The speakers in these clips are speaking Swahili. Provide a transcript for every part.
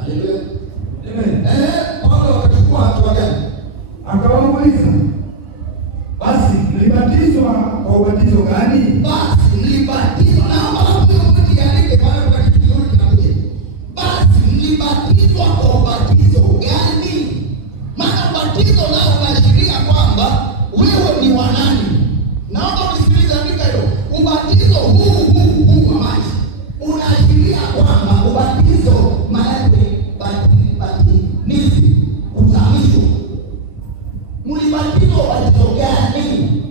Haleluya. Amen. Paulo akachukua hatua gani? Akawauliza, basi mlibatizwa kwa ubatizo gani? Basi mlibatizwa na mambo yote yale pale kwa kizuri kinakuja. Basi mlibatizwa kwa ubatizo gani? Maana ubatizo nao unaashiria kwamba wewe ni wa nani. Naomba usikilize andika hilo. Ubatizo huu wa maji unaashiria kwamba ubatizo maana yake batinizi kuzamishwa. Mlibatizwa ubatizo gani?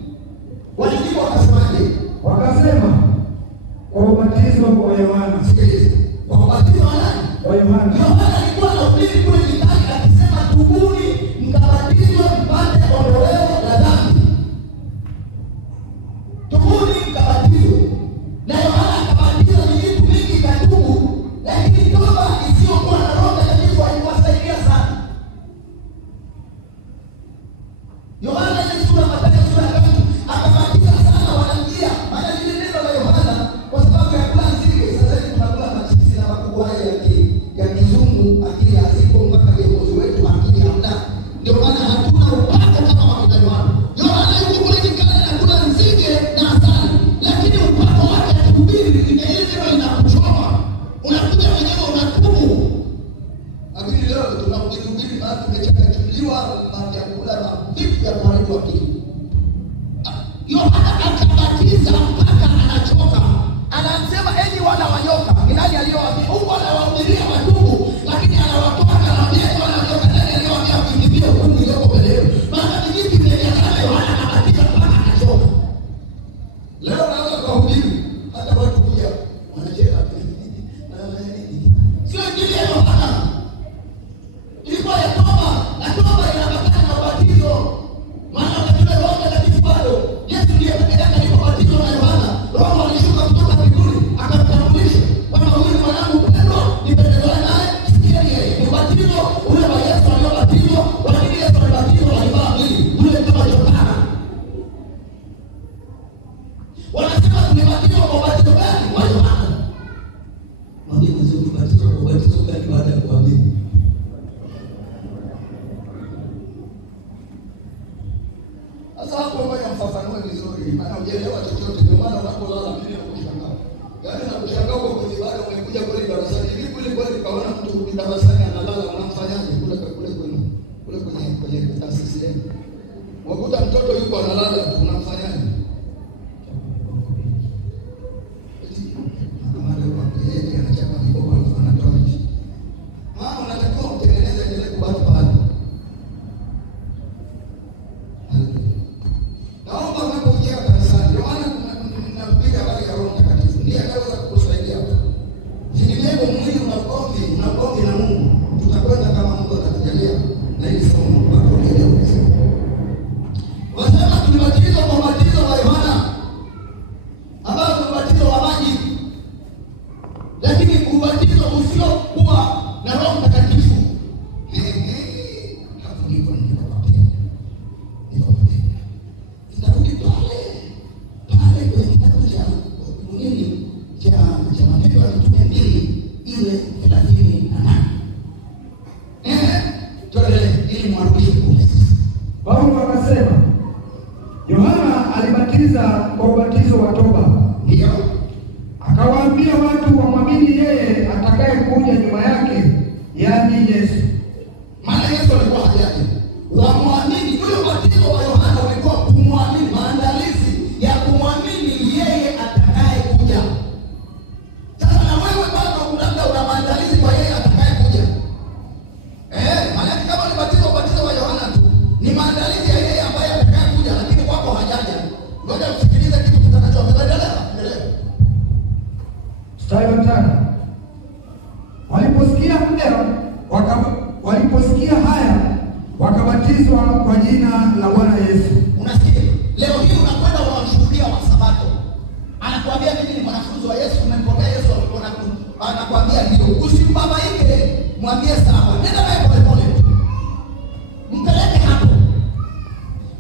Walijibu wakasemaje? Wakasema kwa ubatizo wa Yohana. Sikiliza. Kwa ubatizo wa nani? Wa Yohana. Yohana alikuwa anahubiri kule Kitani akisema tubuni mkabatizwe mpate ondoleo la dhambi. Tubuni mkabatizwe. Na Yohana akabatiza vitu vingi katubu, lakini toba isiyokuwa na Roho Mtakatifu haikuwasaidia sana. Yohana ile sura Mathayo sura ya 3 akabatiza sana wananjia. Maana lile neno la Yohana kwa sababu ya kula nzige. Sasa hivi tunakula machisi na makubwa ya kizungu, akili hazipo mpaka viongozi wetu akili hamna. Ndio maana hatuna upako kama wakina Yohana. Yohana yuko kule Kitani na kula nzige na asali, lakini upako wake akihubiri ile neno linakuchoma. Unakuja mwenyewe unatubu. Lakini leo tunahubiri maana tumechakachuliwa vyakula na vitu vya kuharibu akili. Yohana akabatiza mpaka anachoka. Anasema enyi wana wa nyoka. Ni nani aliyowaambia? Huko anawahubiria watubu, lakini anawatoa anawaambia wana wa nyoka. Nani aliyowaambia kukimbia hukumu iliyoko mbele yenu? Maana ni vipi vinavyokana Yohana anabatiza mpaka anachoka. Leo naweza kuhubiri hata watu kuja wanacheka. Sio injili ya Yohana. Ilikuwa ya toba, na toba inaambatana na ubatizo. Maana wakati Roho Mtakatifu bado, Yesu ndiye pekee aliyebatizwa na Yohana. Roho alishuka kutoka mbinguni, akamtambulisha kwamba huyu ni mwanangu mpendwa, nipendezwaye naye, sikieni yeye. Ni ubatizo ule wa Yesu aliyobatizwa, lakini Yesu alibatizwa alivaa mwili, ule kama chokara. Wanasema tulibatizwa kwa ubatizo gani? Wa Yohana. Mwambie mzee tubatizwa kwa ubatizo gani baada ya kuamini? Sasa hapo ngoja mfafanue vizuri, maana hujaelewa chochote. Ndio maana unapolala mimi nakushangaa. Yaani nakushangaa huko kwenye ibada umekuja kule darasani. Hivi kweli kaona mtu darasani analala unamfanyaje kule kwenye taasisi yenu? Wakuta mtoto yuko analala tu unamfanyaje? Unatakiwa utengeneze ile kubaki pale. Naomba unapoingia kanisani, ndio maana tunapiga habari ya Roho Mtakatifu. Ndiye anaweza kukusaidia. Vinginevyo mwili unagongi na Mungu. Tutakwenda kama Mungu atatujalia na hili somo mpaka uelewe. Wasema tulibatizwa kwa ubatizo wa Yohana, ambao ni ubatizo wa maji. Lakini ubatizo usiokuwa na Roho Mtakatifu. Hapo ndipo nilipopata. Tutarudi pale kwenye kitabu cha nini cha Matendo ya Mitume 2 ile 38. Tuendelee ili mwarudishe kule. Paulo akasema, Yohana alibatiza kwa ubatizo wa toba. Ndio. Akawaambia watu wamwamini yeye atakaye kuja nyuma yake, yaani Yesu. Maana Yesu alikuwa hajaje. Wamwamini yule ubatizo wa Yohana ulikuwa kumwamini, maandalizi ya kumwamini yeye atakaye kuja. Sasa na wewe bado labda una maandalizi kwa yeye atakaye kuja. Maana kama ulibatiza ubatizo wa Yohana tu, ni maandalizi ya yeye ambaye atakaye kuja, lakini kwako hajaja. Ngoja usikilize kitu kitakachoendelea. Mstari wa 5. Waliposikia haya wakabatizwa kwa jina la Bwana Yesu. Unasikia? Leo hii unakwenda unashuhudia wa Sabato. Anakuambia mimi ni mwanafunzi wa Yesu, nimempokea Yesu, anakuambia ndio. Usimbabaike, mwambie sawa. Nenda naye pole pole. Mpeleke hapo.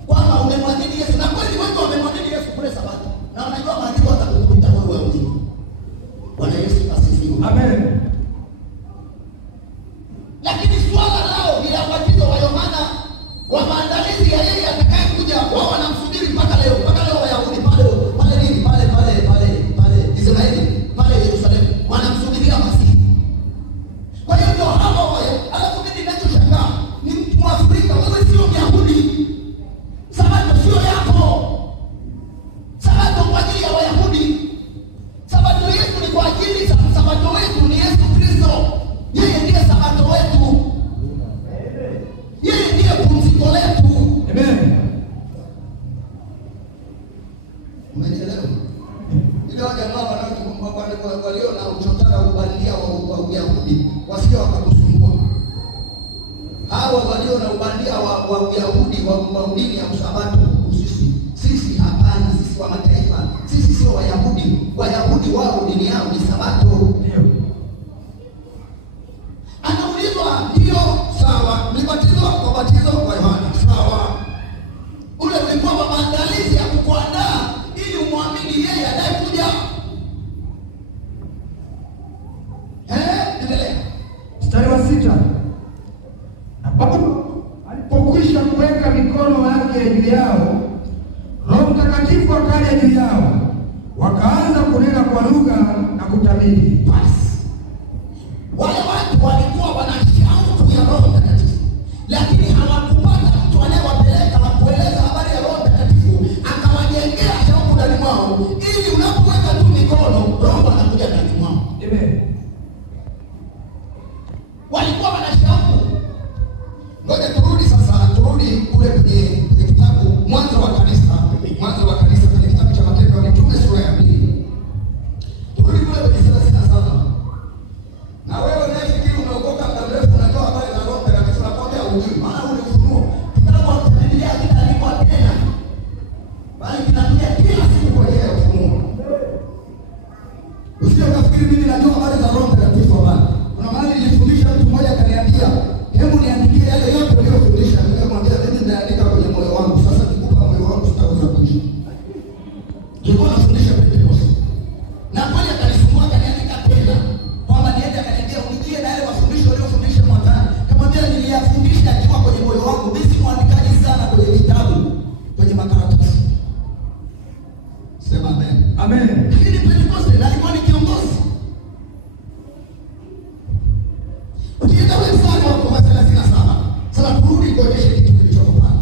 Kwamba umemwamini Yesu, na kweli watu wamemwamini Yesu kule Sabato. Na unajua maandiko atakukuta wewe mjini. Bwana Yesu asifiwe. Amen. Wayahudi wa dini ya Sabato. Sisi hapana, sisi wa mataifa, sisi sio Wayahudi. Wayahudi wao dini yao ni Sabato. Ndio. Anaulizwa, ndio sawa, mlibatizwa kwa batizo wa Yohana. Sawa. Ule ulikuwa wa maandalizi ya kukuandaa ili umwamini yeye anayekuja. Endelea. Mstari wa 6. Ambapo alipokwisha kuweka mikono yake juu yao, Roho Mtakatifu akaja juu yao, wakaanza kunena kwa lugha na kutabiri. Basi wale watu walikuwa wana shauku ya Roho Mtakatifu, lakini hawakupata mtu anayewapeleka kueleza habari ya Roho Mtakatifu akawajengea shauku ndani mwao, ili unapoweka tu mikono Roho anakuja ndani mwao. Amen. Walikuwa wana shauku. Ngoja turudi sasa, turudi kule kwenye kitabu Mwanzo wa Kanisa, kwenye kitabu cha Matendo ya Mitume sura ya 2. Turudi kule kwenye 37. Na wewe unayefikiri umeokoka muda mrefu unatoa habari za Roho Mtakatifu unakwambia hujui, maana ule ufunuo kitabu cha Biblia kitaandikwa tena, bali kinakuja kila siku kwa ajili ya ufunuo. Usije ukafikiri mimi najua habari za Roho Mtakatifu hapana. Kuna mahali nilifundisha mtu mmoja akaniambia, hebu niandikie yale yote uliyofundisha. Nikamwambia mimi naandika kwenye moyo wangu. Sasa nikupa moyo wangu sitaweza kuishi. Nilikuwa nafundisha Pentecost. Na pale akanisumbua akaniandika tena kwamba niende akaniambia unijie na yale mafundisho uliyofundisha mwakani. Nikamwambia niliyafundisha akiwa kwenye moyo wangu. Mimi si mwandikaji sana kwenye vitabu, kwenye makaratasi. Sema amen. Amen. Lakini Pentecost alikuwa ni kiongozi. Ukienda website wako wa 37. Sasa turudi kuonyesha kitu kilichoko pale.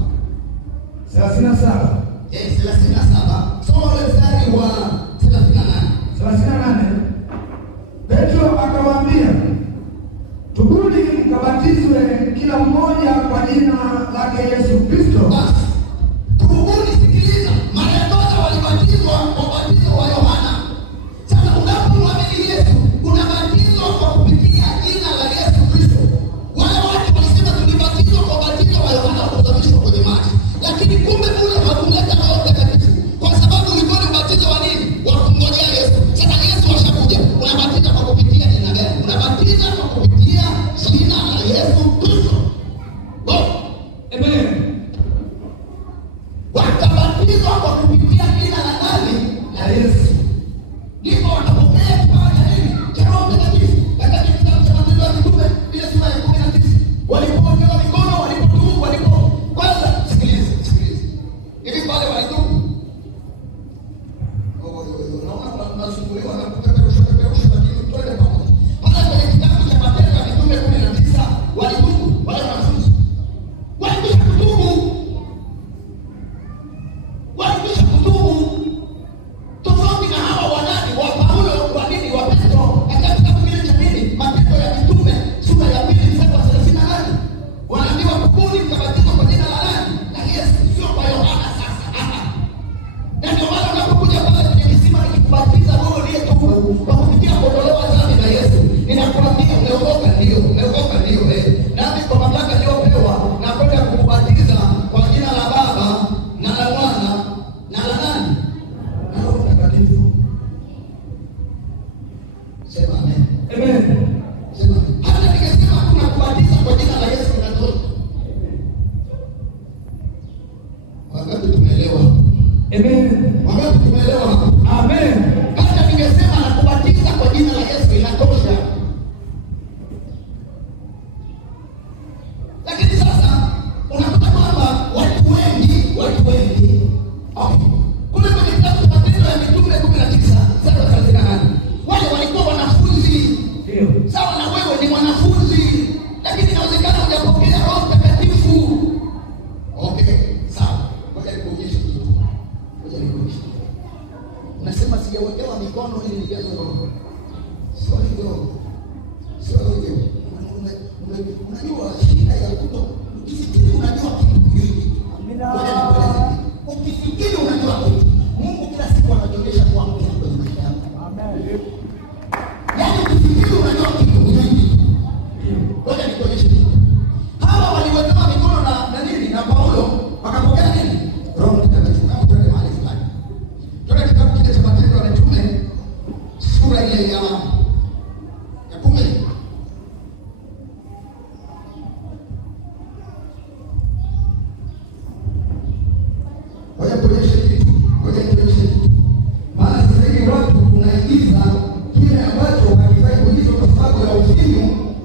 37. 37. Soma ule mstari wa 38. Petro akawaambia, tubuni mkabatizwe kila mmoja kwa jina lake Yesu Kristo. Basi, tubuni, sikiliza. Marekani walibatizwa kwa ubatizo wa Yohana. Sasa unapomwamini Yesu, unabatizwa kwa kupitia jina la Yesu Kristo. Wale watu walisema tulibatizwa kwa ubatizo wa Yohana kuzamishwa kwenye maji. Lakini kumbe kule hakumleta Roho Mtakatifu. Kwa sababu ulikuwa ni ubatizo wa nini? Wa kumngojea Yesu. Sasa Yesu ashakuja. Unabatiza kwa kupitia jina gani? Unabatiza kwa kupitia jina la Yesu Kristo. Amen. Wakabatizwa kwa kupitia jina la nani? La Yesu. Ndipo wanapokea kipawa cha nini? Cha Roho Mtakatifu. Katika kitabu cha Matendo ya Mitume ile sura ya 19. Walipopewa mikono, walipotubu, kwanza sikiliza. Hivi pale walitubu. Naona mnasumbuliwa na kupeperusha lakini twende pamoja. Pale kwenye kitabu cha Matendo ya Mitume 19 walitubu wale wanafunzi. Walikwisha kutubu. Tofauti na hawa wanani wa Paulo, wa nini, wa Petro, katika kitabu kile cha nini? Matendo ya Mitume sura ya 2 mstari wa 38. Wanaambiwa tubuni mkabatizwa kwa jina la nani? La Yesu, sio kwa Yohana sasa. Na ndio maana unapokuja pale kwenye kisima nikikubatiza wewe uliyetubu kwa kupitia kuondolewa dhambi na Yesu, ninakuambia umeokoka ndio. Nami kwa mamlaka niliyopewa na kwenda kukubatiza kwa jina la Baba na la Mwana na la nani? Na Roho Mtakatifu. Sema amen. Amen. Sema. Hata nikisema kuna kubatiza kwa jina la Yesu kinatosha. Wakati tumeelewa. Amen. Wakati tumeelewa. Amen. Hata ningesema na kubatiza kwa jina la Yesu inatosha. Lakini sasa unakuta kwamba watu wengi okay. Kule kwenye kitabu cha Matendo ya Mitume 19 sura ya 38. Wale walikuwa wanafunzi. Ndio. Sawa na wewe ni mwanafunzi, lakini inawezekana hujapokea Roho Mtakatifu. Okay, sawa. Ngoja nikuonyeshe kitu. Unasema sijawekewa mikono ili nijaze Roho. Sio hivyo. Unajua shida ya kuto ukifikiri unajua kitu hiki. Amina. Ukifikiri unajua kitu, Mungu kila siku anajionyesha kwako kwenye maisha yako. Amen. Yaani ukifikiri unajua kitu hiki. Ngoja nikuonyeshe kitu. Hawa waliwekewa mikono na nini? Na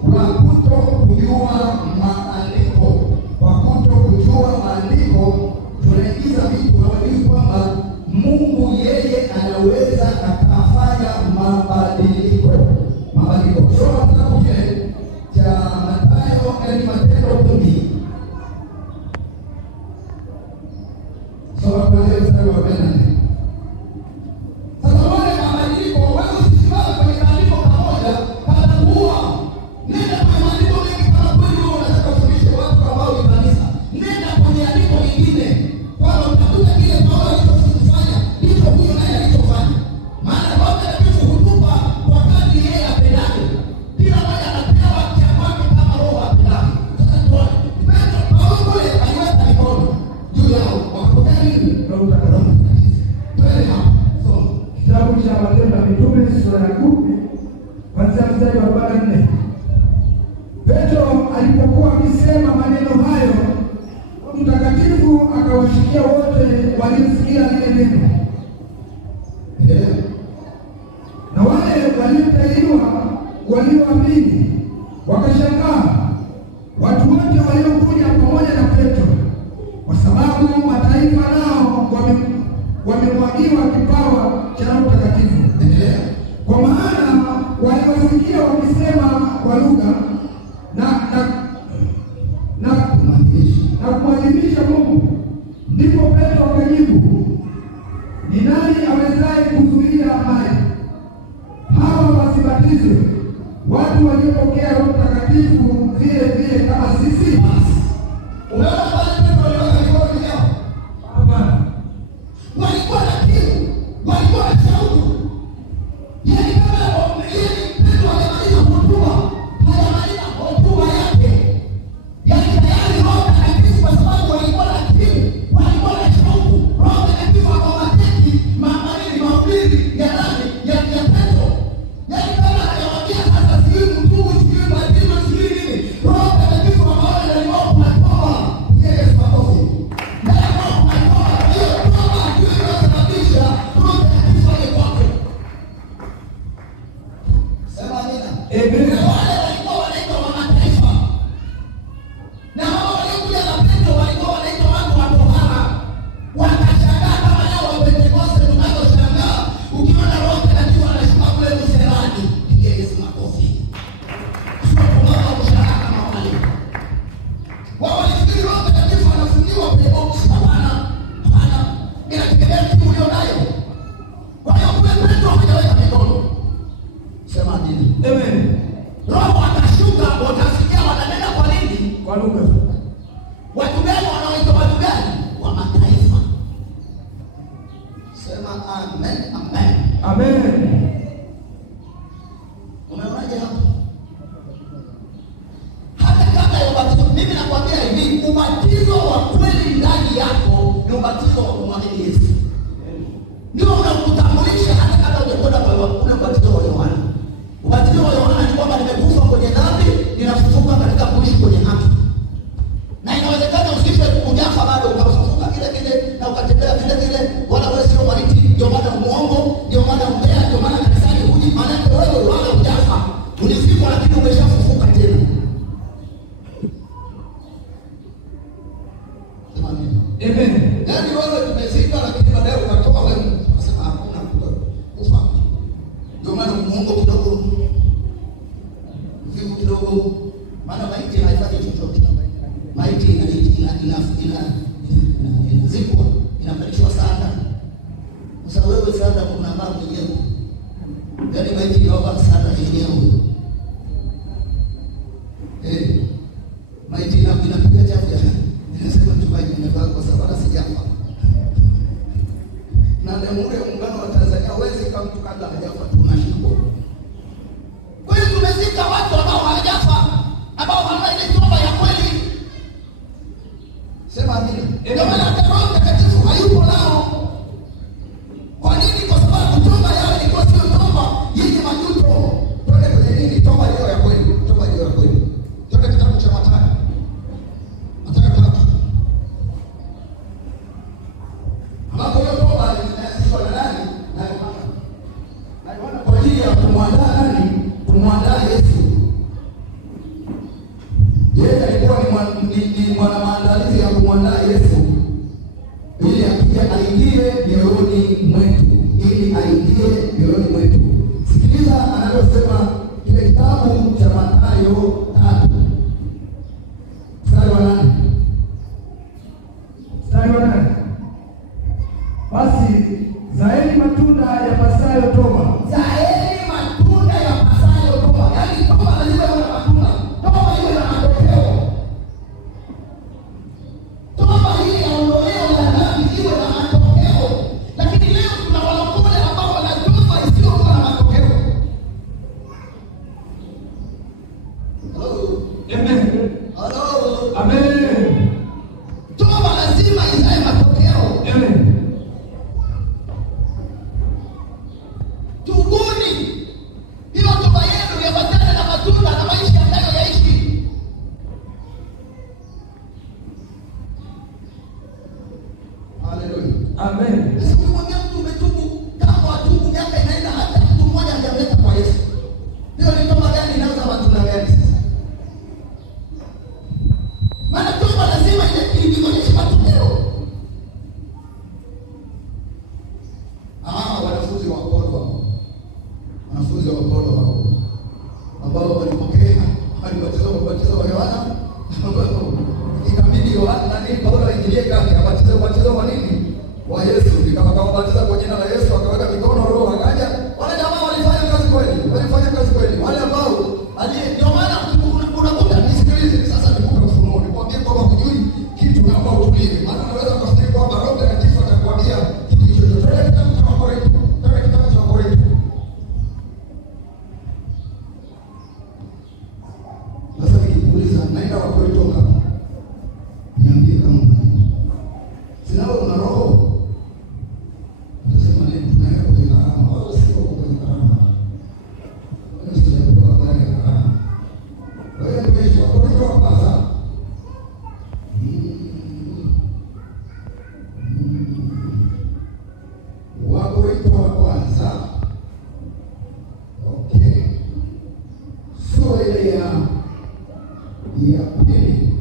kwa kutokujua maandiko. Kwa kutokujua maandiko tunaingiza vitu hawajui kwamba Mungu yeye anaweza akafanya mabadiliko. Soma kitabu cha Mathayo, Matendo 10. Soma kuanzia mstari wa 44. Sasa wale mabadiliko wewe usisimame kwenye andiko moja kama kuua. Nenda kwenye andiko mengi kama kweli wewe unataka kufundisha watu ambao ni kanisa. Nenda kwenye andiko lingine. Kwamba utakuta kile Paulo alichofanya, ndicho huyo naye alichofanya. Maana Roho Mtakatifu hutupa kwa kadri yeye apendavyo. Kila mmoja anapewa cha kwake kama Roho apendavyo. Sasa tuone. Paulo kule aliweka mikono juu yao. Wakapokea nini? Roho Mtakatifu. Twende hapo. Kitabu cha Matendo ya Mitume sura ya 10 kuanzia mstari wa 44. Petro alipokuwa akisema maneno hayo, Mtakatifu akawashikia wote waliosikia lile neno. Na wale waliotahiriwa walioamini wakashangaa, watu wote waliokuja pamoja na Petro, kwa sababu mataifa nao wamemwagiwa kipawa cha Roho Mtakatifu. Kwa maana waliwasikia wakisema kwa lugha na kumwadhimisha Mungu. Ndipo Petro akajibu, ni nani awezaye kuzuia maji hawa wasibatizwe, watu waliopokea Roho Mtakatifu vile vile kama sisi? Umeona pale Petro aliweka mikono yao? Hapana. Walikuwa na kiu, walikuwa na shauku. Yaani kama Petro alimaliza hotuba, hayamaliza hotuba yake. Yaani tayari Roho Mtakatifu, kwa sababu walikuwa na kiu, walikuwa na shauku. Roho Mtakatifu akawateki mahubiri ya nani? Ya Petro. Yaani kama anawaambia sasa sijui mtubu, sijui batizo, sijui nini. Roho Mtakatifu akaona ndani mwao kuna toba. Yesu makofi. Ndani mwao kuna toba. Hiyo toba ndio inasababisha Roho Mtakatifu aje kwako. Sema amina. Amen. Wale walikuwa wanaitwa mataifa. Na hao waliokuja na Petro walikuwa wanaitwa watu wa tohara. Wakashangaa kama leo wa Pentekoste tunavyoshangaa. Ukiona Roho Mtakatifu anashuka kule msalani, Yesu makofi. Sio kwa mshahara kama wale. Wao walifikiri Roho Mtakatifu anafungiwa kwenye box. Hapana. Inategemea kitu ulionayo. Kwa hiyo kule Petro hajaweka mikono. Sema nini? Amen. Roho akashuka, watasikia wananena kwa nini? Kwa lugha. Watu gani wanaoitwa watu gani? Wa mataifa. Sema amen, amen. Amen. Umeonaje hapo? Hata kabla ya ubatizo, mimi nakwambia hivi, ubatizo wa kweli ndani yako ni ubatizo wa kumwamini Yesu. Ndio unakutambulisha hata kabla hujakwenda kwa ule ubatizo wa Yohana. Ubatizo wa Yohana ni kwamba nimekufa kwenye dhambi, ninafufuka katika kuishi kwenye haki. Na inawezekana usife kujafa bado ukafufuka vile vile na ukatembea vile vile, wala wewe sio maiti, ndio maana muongo, ndio maana mbea, ndio maana kanisani huji, maana wewe wala hujafa. Ulizikwa lakini umeshafufuka tena. Amen. Yaani wewe tumezika lakini baadaye ukatoka wewe. Sasa hakuna kufa. Ndio maana muongo kidogo. Vivu kidogo. Maana maiti haifanyi chochote. Maiti inazikwa, inapelekwa sanda. Sasa wewe sanda kuna mambo mwenyewe. Yaani maiti inaomba sanda yenyewe. Maiti inapiga chafu ya. Inasema mchungaji nimevaa kwa sababu sijafa. Na Jamhuri ya Muungano wa Tanzania hawezi kama mtu kabla hajafa tunashikwa. Kwa hiyo tumezika watu ambao hawajafa, ambao hawana ile toba ya kweli. Sema amina. Ndio maana Roho Mtakatifu hayupo nao. Kwa nini? Kwa sababu toba yao Yeye alikuwa ni mwana maandalizi ya kumwandaa Yesu ili akija aingie mioyoni mwetu, ili aingie mioyoni mwetu. Sikiliza anavyosema kile kitabu cha Mathayo 3 mstari wa 8. Mstari wa 8. Basi zaeni matunda yapasayo toba. Zaeni matunda yapasayo toba. Yaani toba lazima iwe na matunda. Toba iwe na matokeo. Toba hii ya ondoleo la dhambi iwe na matokeo. Lakini leo kuna walokole ambao wana toba isiyokuwa na matokeo. Amen. Hello. Amen. Toba lazima izae matokeo. Amen. Tubuni. Hiyo toba yenu yabatane na matunda na maisha mnayoyaishi. Haleluya. Amen. Usimwambie mtu umetubu, kama watubu miaka inaenda hata mtu mmoja hajamleta kwa Yesu. Hiyo ni toba gani inaweza matunda gani sasa? Maana toba lazima ionyeshe matokeo. Wanafunzi wa Paulo. Wanafunzi wa Paulo ambao walipokea ubatizo wa Yohana. Ikabidi Yohana Paulo aingilie kati ubatizo wa nini? Wa Yesu. Akawabatiza kwa jina la Yesu, akaweka mikono, Roho akaja. Wale jamaa walifanya kazi kweli. Walifanya kazi kweli. Wale ambao ndio maana unakuta nisikilize sasa nikupe ufunuo. Nikwambie kwamba hujui kitu kama utulie. Maana unaweza kufikiri kwamba Roho Mtakatifu atakwambia kitu chochote. Twende kitabu cha Wakorintho. Sasa nikikuuliza naenda Wakorintho ngapi? Niambie kama unajua. Sina wewe una roho. Utasema nini? Tunaenda kwenye karama. Wala sio kwenye karama. Wewe sio kwa habari ya karama. Wewe ndio Wakorintho wa kwanza. Wakorintho wa kwanza. Okay. Sura ile ya pili